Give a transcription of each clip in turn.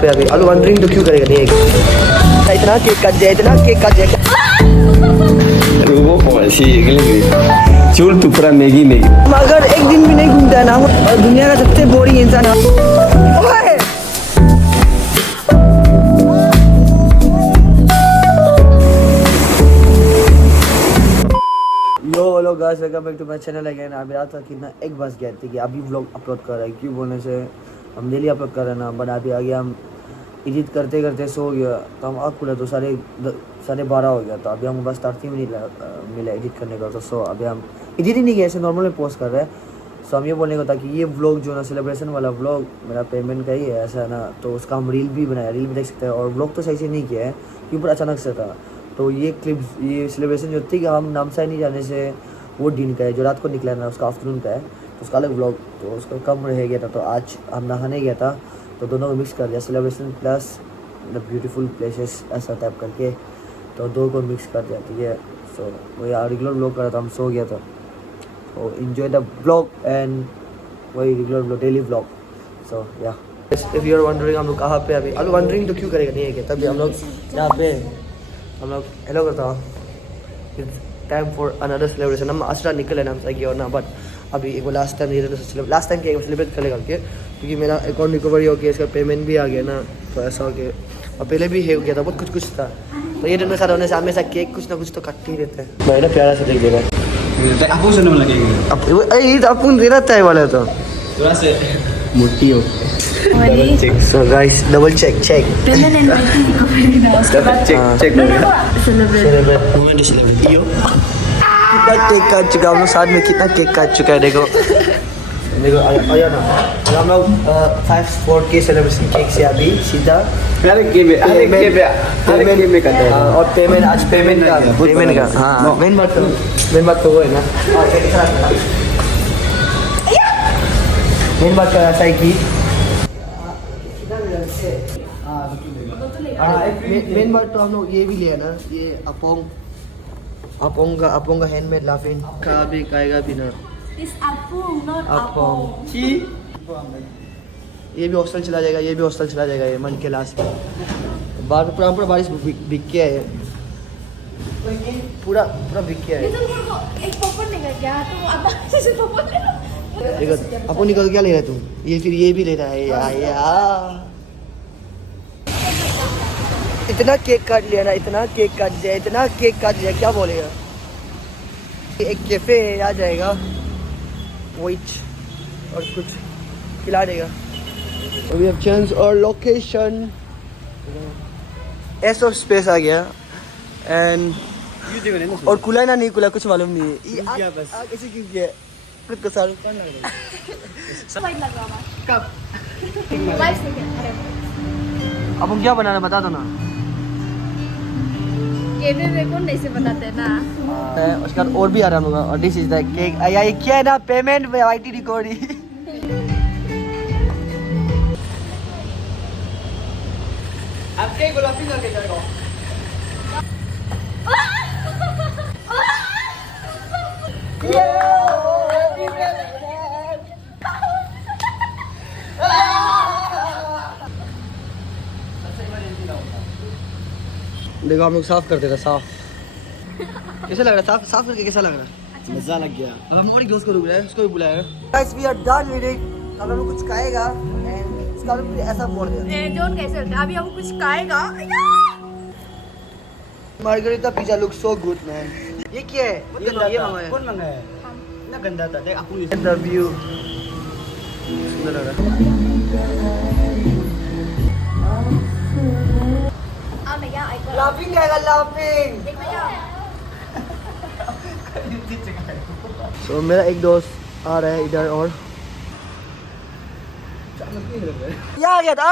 पे अभी आलू वंडरिंग तो क्यों करेगा नहीं इतना केक काट दिया इतना केक काट दिया चूल तो पूरा मैगी मैगी अगर एक दिन भी नहीं घूमता है ना और दुनिया का सबसे बोरिंग इंसान है hello guys welcome back to my channel again. अभी रात का कितना एक बस गया थी कि अभी व्लॉग अपलोड कर रहा है क्यों बोलने से हम डेली अपलोड कर रहे हैं ना बट अभी आगे हम एडिट करते करते सो गया तो हम आग खुला तो 12:30 हो गया था। अभी हमको बस 30 मिनट मिला एडिट करने का तो सो अभी हम एडिट ही नहीं किया ऐसे नॉर्मल में पोस्ट कर रहे हैं। सो हम ये बोलने को था कि ये व्लॉग जो ना सेलिब्रेशन वाला व्लॉग मेरा पेमेंट का ही है ऐसा है ना तो उसका हम रील भी बनाया रील भी देख सकते हैं और व्लॉग तो सही से नहीं किया है क्योंकि अचानक से था। तो ये क्लिप्स ये सेलिब्रेशन जो थी कि हम नामसाई नहीं जाने से वो दिन का है जो रात को निकला ना उसका आफ्टरनून का है तो उसका अलग व्लॉग तो उसका कम रह गया था। तो आज हम नहाने गया था तो दोनों को मिक्स कर दिया celebration plus the beautiful places ऐसा टाइप करके तो दो को मिक्स कर दिया ठीक है। सो वही रेगुलर व्लॉग कर रहा था हम सो गया था तो इन्जॉय द व्लॉग एंड वही रेगुलर व्लॉग डेली व्लॉग। सो या इफ यू आर वंडरिंग हम लोग कहाँ पे अभी आलू वंडरिंग तो क्यों करेगा नहीं है तभी हम लोग यहाँ पे हम लोग हेलो करता हूँ टाइम फॉर अनदर सेलिब्रेशन हम आस्ट्रा निकले ना सही और ना बट अभी एक लास्ट टाइम लास्ट टाइम क्या सेलिब्रेट करेगा क्योंकि मेरा अकाउंट रिकवरी हो गया इसका पेमेंट भी आ गया ना तो ऐसा हो गया और पहले भी हो गया था बहुत कुछ था तो ये दोनों साथ होने से हमेशा केक कुछ ना कुछ तो काटते ही रहते हैं। मैं ना प्यारा से देख देगा अपन दे रहता है वाला तो थोड़ा से मोटी हो so guys double check check कितना केक काट चुका हम लोग साथ में कितना केक काट चुका है देखो देखो आया ना हम लोग 5-4 के सेलिब्रेशन केक से अभी सीधा और पेमेंट आज पेमेंट का हाँ मेन बात तो वो है ना मेन बात तो ऐसा है कि मेन बात तो हम लोग ये भी लिया ना ये अपोंग का हैंडमेड लाफिन खा भी खाएगा भी ना अपोंग ये भी हॉस्टल चला जाएगा ये भी हॉस्टल चला जाएगा ये मन के लास्ट में पूरा बारिश बिक गया है पूरा बिक गया है देखो अपन निकल क्या ले रहा है तुम ये फिर ये भी ले रहा है यार इतना केक काट लिया ना इतना केक काट दिया क्या बोलेगा एक कैफे है आ जाएगा वेट और कुछ खिला देगा। वी हैव चेंज और लोकेशन ऐसा स्पेस आ गया एंड और खुला ना नहीं खुला कुछ मालूम नहीं है ऐसे क्यों किया खुद को सारू कौन लग रहा है कब अब हम क्या बनाना बता दो ना केवे में कौन ऐसे बनाते हैं ना उसके बाद और भी आ रहा होगा और दिस इज द केक ये क्या है ना पेमेंट में आईटी रिकॉर्डिंग अब केक गुलाबी करके जाएगा देखो हम लोग साफ करते थे साफ कैसा लग रहा है साफ करके कैसा लग रहा है मजा लग गया। अब हम और दोस्त को रुक रहे हैं उसको भी बुलाया guys we are done with it. अब हम कुछ खाएगा एंड इसका भी ऐसा बोल दिया जोन कैसे होता है अभी हम कुछ खाएगा margherita pizza look so good man. ये क्या है ये मंगाया कौन मंगाया इतना गंदा था देख आपको द व्यू सुंदर लग रहा लाफिंग आएगा लाफिंग सो मेरा एक दोस्त आ रहा है इधर और क्या गया था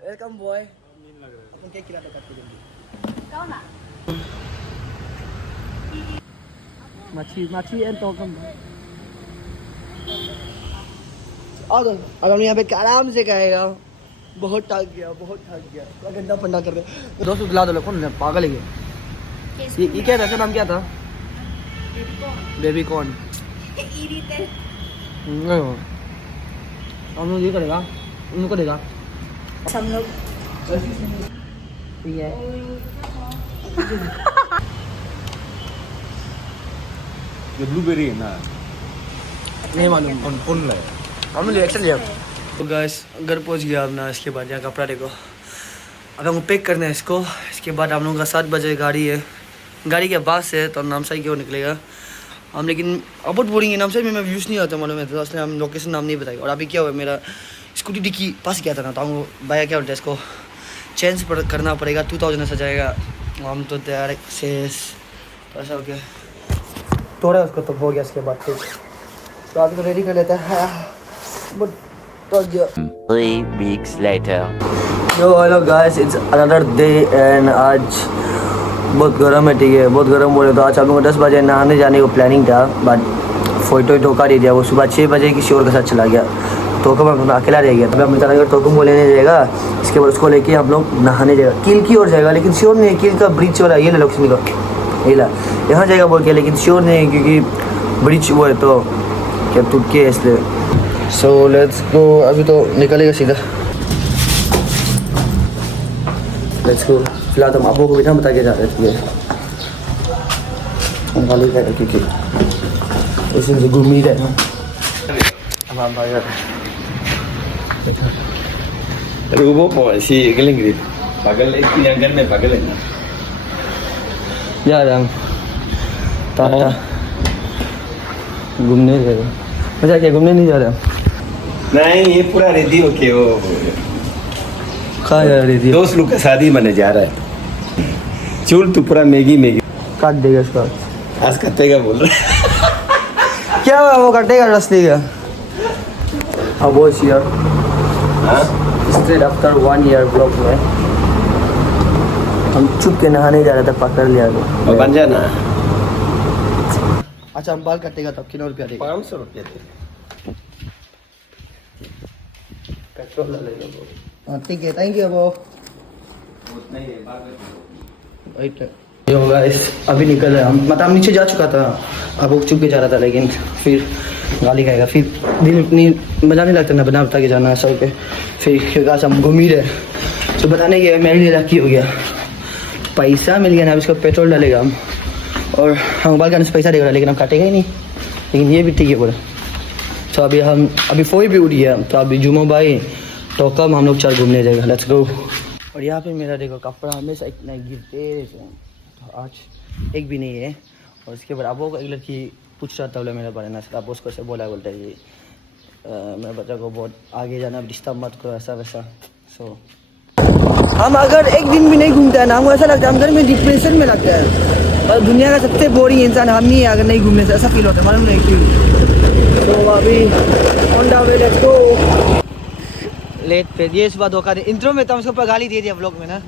वेलकम बॉय अपन क्या खिलाते काट के जल्दी मच्छी एंड टोकम और हम यहाँ पे आराम से खाएगा बहुत थक गया क्या गंदा पंडा कर रहे दोस्त दिला दो कौन पागल है ये क्या था नाम क्या था बेबी कॉर्न हम लोग ये करेगा उनको देगा हम लोग ठीक है ये ब्लूबेरी है ना नहीं मालूम कौन लाया हम लोग एक्शन लिया तो गैस घर पहुंच गया अपना इसके बाद यहाँ कपड़ा देखो अब हमको पैक करना है इसको इसके बाद हम लोगों का 7 बजे गाड़ी है गाड़ी के बाद से तो नामसाई क्यों निकलेगा हम लेकिन अब बहुत बोरिंग है नामसाई में मैं व्यूज़ नहीं आता मालूम है तो इसलिए हम लोकेशन नाम नहीं बताएगा और अभी क्या हुआ मेरा स्कूटी डिक्की पास किया था ना तो हम भैया क्या बोलते हैं इसको चेंज करना पड़ेगा 2000 ऐसा जाएगा हम तो तैयार शेष तो ऐसा हो गया तोड़ा उसको तो हो गया इसके बाद फिर तो अभी तो रेडी कर लेते हैं but 3 weeks later. Yo, hello guys, it's another day and आज बहुत गर्म है ठीक है बहुत गर्म बोले तो आज हम लोग को 10 बजे नहाने जाने को प्लानिंग था बट फोटो धोखा दे दिया वो सुबह 6 बजे किसी और के साथ चला गया तो कब हम अकेला रह गया तब हम अचानक टोकम को लेने जाएगा इसके बाद उसको लेके हम लोग नहाने जाएगा किल की ओर जाएगा लेकिन श्योर नहीं है किल का ब्रिज हो रहा है ये लोकेशन का ये ला यहाँ जाएगा बोल के लेकिन श्योर नहीं है क्योंकि ब्रिज वो है तो क्या टूट के इसलिए सो लेट्स गो अभी तो निकलेगा सीधा लेट्स गो फिलहाल तो हम आपको को बिना बता के जा रहे थे हम गाली कर रहे क्योंकि इसी से घूम ही रहे हम अब हम भाग अरे वो पहुंची गलेंगे पागल इतनी अंदर में पागल है ना जा रहे हम टाटा घूमने जा रहे मजा क्या घूमने नहीं जा रहे हम नहीं ये पूरा रेडी होके वो कहाँ जा रही थी दोस्त लोग का शादी मने जा रहा है चूल तू पूरा मैगी मैगी काट देगा इसका आज कतेगा बोल रहा क्या हुआ वो काटेगा रास्ते का अब वो ईयर हाँ स्ट्रेट आफ्टर 1 year ब्लॉक में हम चुप के नहाने जा रहे थे पकड़ लिया और बन जाना अच्छा हम बाल काटेगा तब कितना रुपया देगा 500 रुपया दे पेट्रोल लगेगा वो ठीक है थैंक यू वो यो गाइस अभी निकल रहे हम मतलब नीचे जा चुका था अब वो चुप के जा रहा था लेकिन फिर गाली खाएगा फिर दिल इतनी मजा नहीं लगता ना बना बता के जाना है सब के फिर गाइस हम घूम ही रहे तो बताने के मेरे लिए लकी हो गया पैसा मिल गया ना अब इसको पेट्रोल डालेगा हम और हम मोबाइल करने से पैसा देगा लेकिन हम काटेगा ही नहीं लेकिन ये भी ठीक है पूरा तो अभी फोई भी उड़ी है तो अभी जुम्मो भाई तो कब हम लोग चल घूमने जाएगा लेट्स गो और यहाँ पे मेरा देखो कपड़ा हमेशा इतना गिरते रहते हैं तो आज एक भी नहीं है और उसके बाद अब एक लड़की पूछ रहा था बोले मेरे बारे में अब उसको से बोला बोलता है कि मेरे बच्चा को बहुत आगे जाना डिस्टर्ब मत करो ऐसा वैसा सो हम अगर एक दिन भी नहीं घूमते हैं ना हमको ऐसा लगता है हम घर में डिप्रेशन में लगता है और दुनिया का सबसे बोरिंग इंसान हम ही है अगर नहीं घूमने से ऐसा फील होता है मालूम नहीं क्यों तो अभी on the way let's go let पे ये इस बात धोखा दे इंट्रो में तो हम उसको गाली दे दिया व्लॉग में ना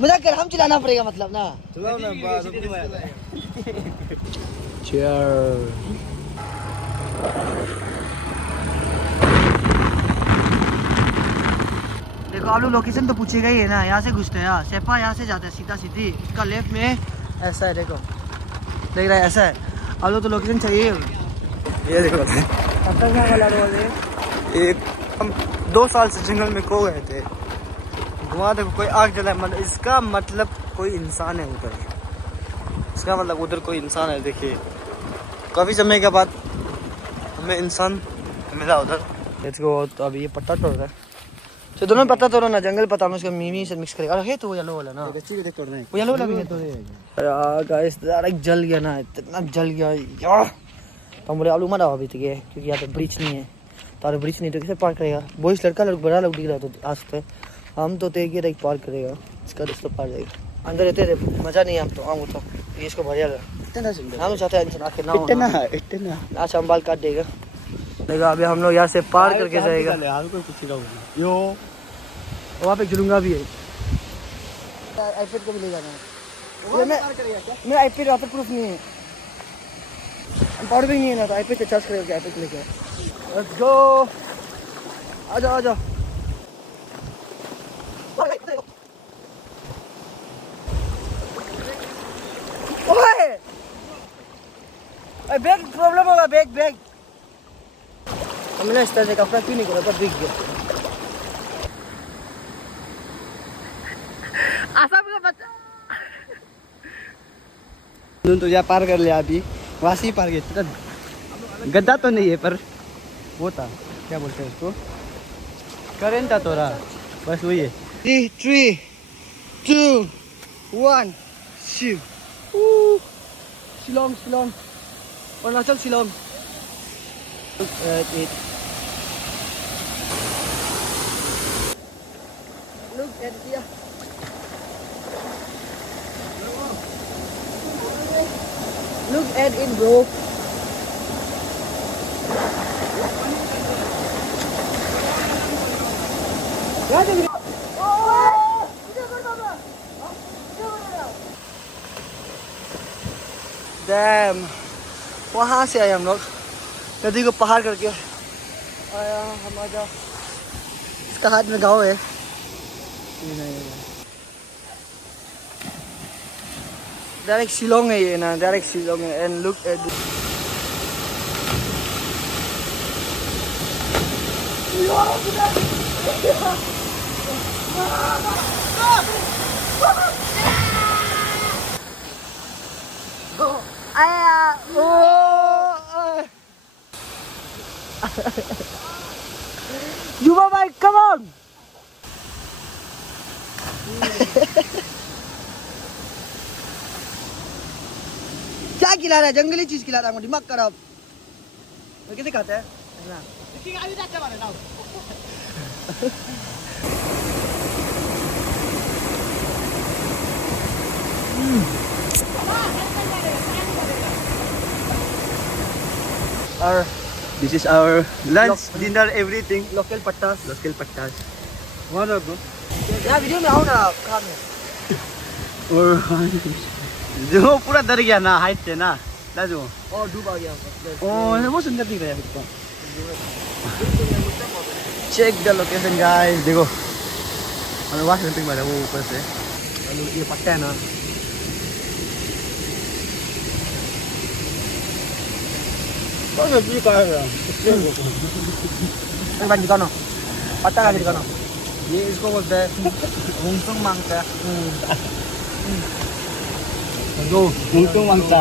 मजाक कर हम चलाना पड़ेगा मतलब ना चलाओ ना चीयर देखो आप लोग लोकेशन तो पूछेगा ही है ना यहाँ से घुसते हैं सेपा यहाँ से जाता है सीधा सीधी उसका लेफ्ट में ऐसा है देखो देख रहा है ऐसा है आप लोग तो लोकेशन चाहिए ये देखो खतरनाक वाला रोड एक हम 2 साल से जंगल में खो गए थे वहाँ देखो कोई आग जला है मतलब इसका मतलब कोई इंसान है उधर इसका मतलब उधर कोई इंसान है देखिए काफ़ी समय के बाद हमें इंसान मिला उधर लेट्स गो तो अभी ये पत्ता तोड़ रहा है तो दोनों पत्ता तोड़ो ना जंगल पत्ता में उसका मीमी से मिक्स करेगा और है तो वो येलो वाला ना वो येलो वाला भी है तो यार गाइस डायरेक्ट जल गया ना इतना जल गया यार तो हम बोले आलू मरा अभी तक है क्योंकि यहाँ पे ब्रिज नहीं है तो ब्रिज नहीं तो कैसे पार करेगा बॉयस लड़का बड़ा लोग दिख रहा तो आज तक हम तो एक ही पार करेगा इसका दोस्तों पार जाएगा अंदर रहते थे मज़ा नहीं हम तो ये इसको भरिया हम चाहते हैं आखिर ना अच्छा हम बाल काट देगा लेकिन अभी हम लोग यहाँ से पार करके जाएगा यो वहाँ पे जुलूंगा भी है आईपैड को भी ले जाना है मेरा आईपैड वहाँ पे प्रूफ नहीं है पावर भी नहीं है ना तो आईपैड से चार्ज करेगा आईपैड लेके लेट्स गो आ जाओ आ जाओ ओए बैग प्रॉब्लम होगा बैग हमने इस तरह से कपड़ा क्यों नहीं करा पर बिक गया। आसाम का बच्चा तो यहाँ पार कर लिया अभी, वहाँ से ही पार किया। गद्दा तो नहीं है पर वो था, क्या बोलते हैं उसको, करेंट था थोड़ा, बस वही है। 3, 2, 1 Shiv Shillong Shillong Arunachal Shillong. Look at here. Look at it, bro. Damn. वहाँ से आए हम लोग, नदी को पहाड़ करके आया हमारा। इसका हाथ में गाँव है। डायरेक्ट शिलोंग है ये ना, डायरेक्ट शिलोंग है। एंड लुक एट युवा भाई, कम ऑन। क्या खिला रहा है? जंगली चीज खिला रहा है, दिमाग खराब। वो कैसे खाते हैं? Our This is our lunch, dinner, everything. local pattas. Local pattas. What up, bro? यहाँ वीडियो में आओ ना आप, कहाँ में? और जो पूरा डर गया ना हाइट से ना, दाजू। और डूब आ गया। ओ बहुत सुंदर दिख रहा है इसको। Check the location, guys. देखो, हमें वहाँ से पिक मारा वो ऊपर से। ये पट्टा है ना, कौन सा पिक आएगा? एक बार दिखाओ ना, पट्टा का दिखाओ ना। ये इसको बोलते हैं हुंगतुंग मांगता। दो हुंगतुंग मांगता।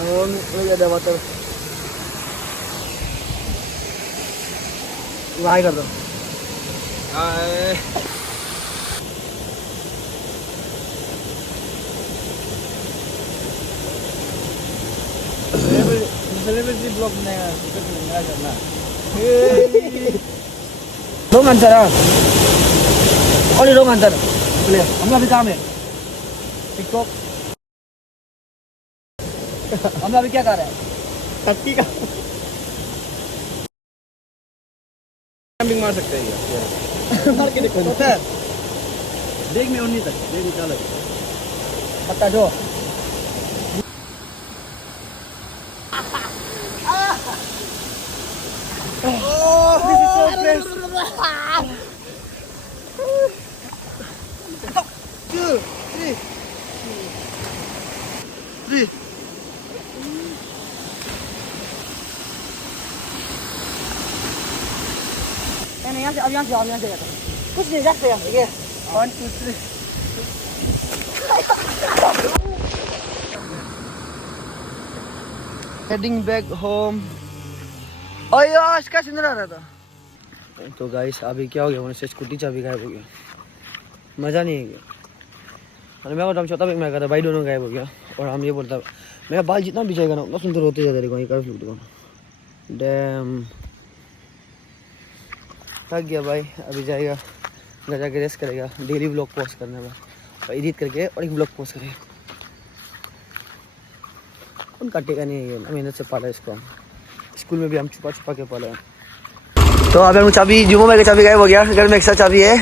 Oh, lagi ada water. Wahai कर दो। सेलिब्रिटी ब्लॉग मेरा करना। Dong antar ah. Oh ini dong antar. Boleh. Kamu अभी काम है? TikTok. हम अभी क्या कर रहे हैं? टक्की का कैंपिंग मार सकते हैं क्या? मार के देखो। होता है। देख में उन्हीं तक देख निकालो। पट्टा जो। नहीं यहाँ से अब यहाँ से जाता है। कुछ नहीं रखते यहाँ से। 1, 2, 3 heading back home। और यार इसका सुंदर आ रहा था। तो गाइस अभी क्या हो गया, मैंने स्कूटी चाबी गायब हो गया, मज़ा नहीं है गया। और मैं और छोटा बैग में कहा था भाई, दोनों गायब हो गया। और हम ये बोलता मेरा बाल जितना भी जाएगा ना उतना सुंदर होते जाता रहेगा। ये कर फ्लूट को डैम थक गया भाई। अभी जाएगा घर जाके रेस्ट करेगा, डेली ब्लॉग पोस्ट करने में और एडिट करके और एक ब्लॉग पोस्ट करेगा। उन काटेगा नहीं है, मेहनत से पाला इसको। स्कूल में भी हम छुपा छुपा के पाला है। तो अभी हम चाबी जुम्मो भाई का चाबी गायब हो गया। घर में एक्स्ट्रा चाबी है,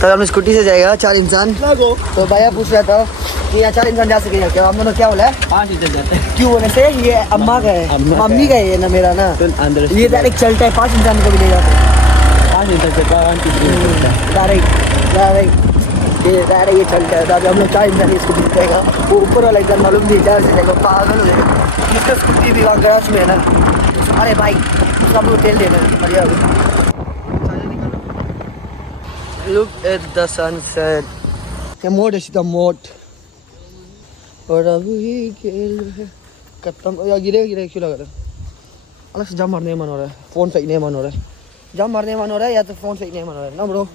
तो हम स्कूटी से जाएगा 4 इंसान। तो भैया पूछ रहा था कि यहाँ 4 इंसान जा सकेगा क्या? हम दोनों क्या बोला है 5 इंसान जाते हैं। क्यों बोले से ये अम्मा का है, मम्मी का है ये ना, मेरा ना। अंदर ये डायरेक्ट चलता है, 5 इंसान को भी ले जाते हैं। 5 इंसान से डायरेक्ट ये चलता है। तो अभी हम लोग 4 इंसान स्कूटी से जाएगा। वो ऊपर वाला इंसान मालूम नहीं क्या से जाएगा, पागल हो जाएगा। जिसका स्कूटी भी वहाँ गैराज में है ना, अरे भाई सब लोग तेल लेना है बढ़िया लुक एट द सनसेट ये मोड है सीधा मोड और अब ही खेल है खत्म या गिरे क्यों लगा रहा है अलग से जाम मारने मन हो रहा है फोन फेंकने मन हो रहा है जाम मारने मन हो रहा है या तो फोन फेंकने मन हो रहा है ना ब्रो